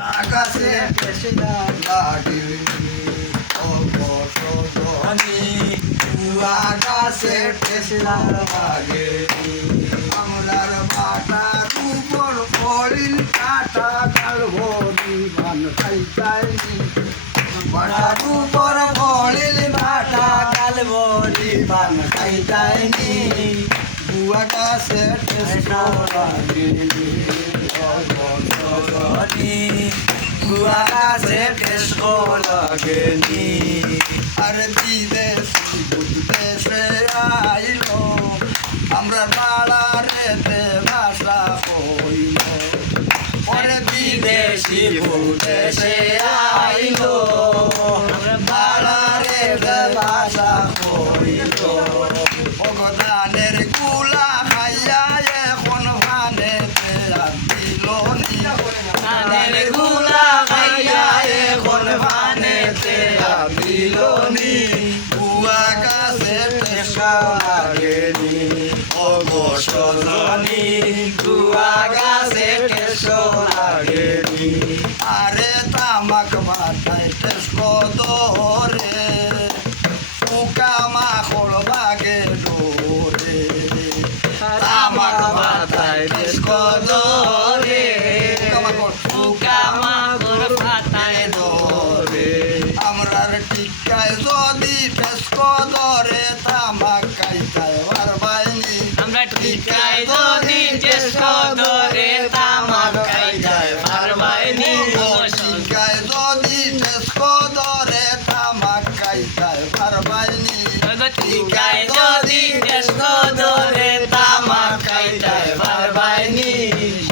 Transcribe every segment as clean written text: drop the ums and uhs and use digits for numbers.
আকাশে কৃষ্ণা লাগে অবসরণী আকাশে কৃষ্ণা লাগে আমরার বাটার উপর পড়িল কাটা কালভরি ধান খাইতাইনি বাটার উপর পড়িল বাটা কালভরি ধান খাইতাইনি আকাশে কৃষ্ণা লাগে আকাশে কৃষ্ণ লাগেনি আর বিদেশি দেশে আইলো আমরা বাড়ারে ভাষা হইল পরে বিদেশি দেশে আইলো বাড়ারে ভাষা হইল ভগবানের গুলা খাইয়া এখন ভানেতে দিল ধানের গুলা খাইয়া এখন ভানেতে দিলনি বুয়া গাছে টেকা লাগেনি অবসরণী বুয়া গাছে টেসো লাগেনি আরে তামাক ভাতায় টেসকো দরে ফুকা মাখল বাগে ডোরে তামাক ভাতায় টেসকো দরে আমরার টিকায় যদি টেসকো ধরে তামাক খাইতায় পারবাইনি আমরা টিকায় যদি টেসকো ধরে তামাক খাইতায় পারবাইনি টিকায় যদি টেসকো ধরে তামাক খাইতায় পারবাইনি টিকায় যদি টেসকো ধরে তামাক খাইতায় পারবাইনি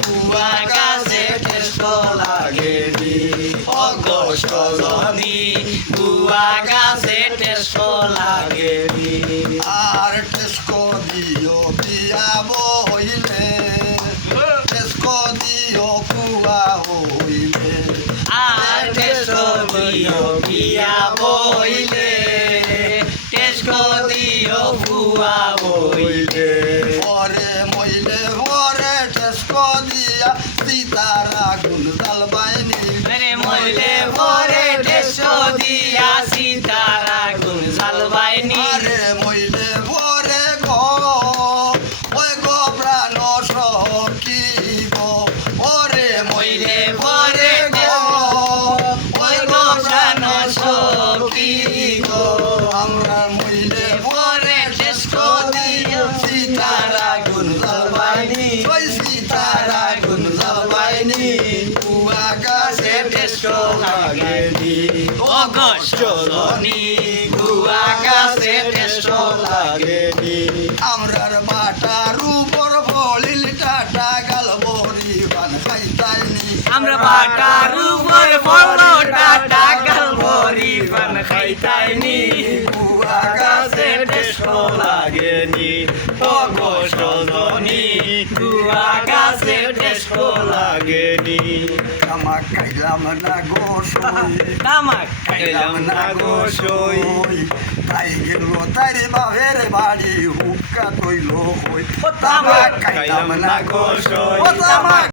বুয়া গাছে টেসকো লাগেনি অগসরণী বুয়া গাছে টেসকো লাগেনি আর টেসকো দিও বিয়াব হইলে টেসকো দিও কুয়া হইলে আর টেসকো দিও বিয়া বইলে টেসকো দিও বুয়া বইলে পরে মইলে পরে টেসকো দিয়া সীতারা গুণ জালবাইনি রে মইলে পরে টেসকো দিয়া সীতারা গুণ জালবাইনি আরে মইলে পরে গো ওই গো প্রাণ সখী গো ওরে মইলে পরে গো ওই গো প্রাণ সখী গো আমরা মইলে পরে টেসকো দিও সীতারা গুণ জালবাইনি ওই সীতারা গুণ জালবাইনি কুয়া গাছে টেসকো লাগেনি অগসরণী বুয়া গাছে টেসকো লাগেনি আমরার বাটার উপর ফলিল টাটা গাল বরি বান খাইতাইনি আমরা বাটার উপর ফলো টাটা গালবরি পান খাইতাইনি কুয়া গাছে টেসকো লাগেনি অগসরণী বুয়া গাছে টেসকো লাগেনি তামাক খাইলাম না গো সই তামাক খাইলাম না গো সই তাই গেল তাই বাবের বাড়ি হুক্কা তৈল হই তামাক খাইলাম না গো সই ও তামাক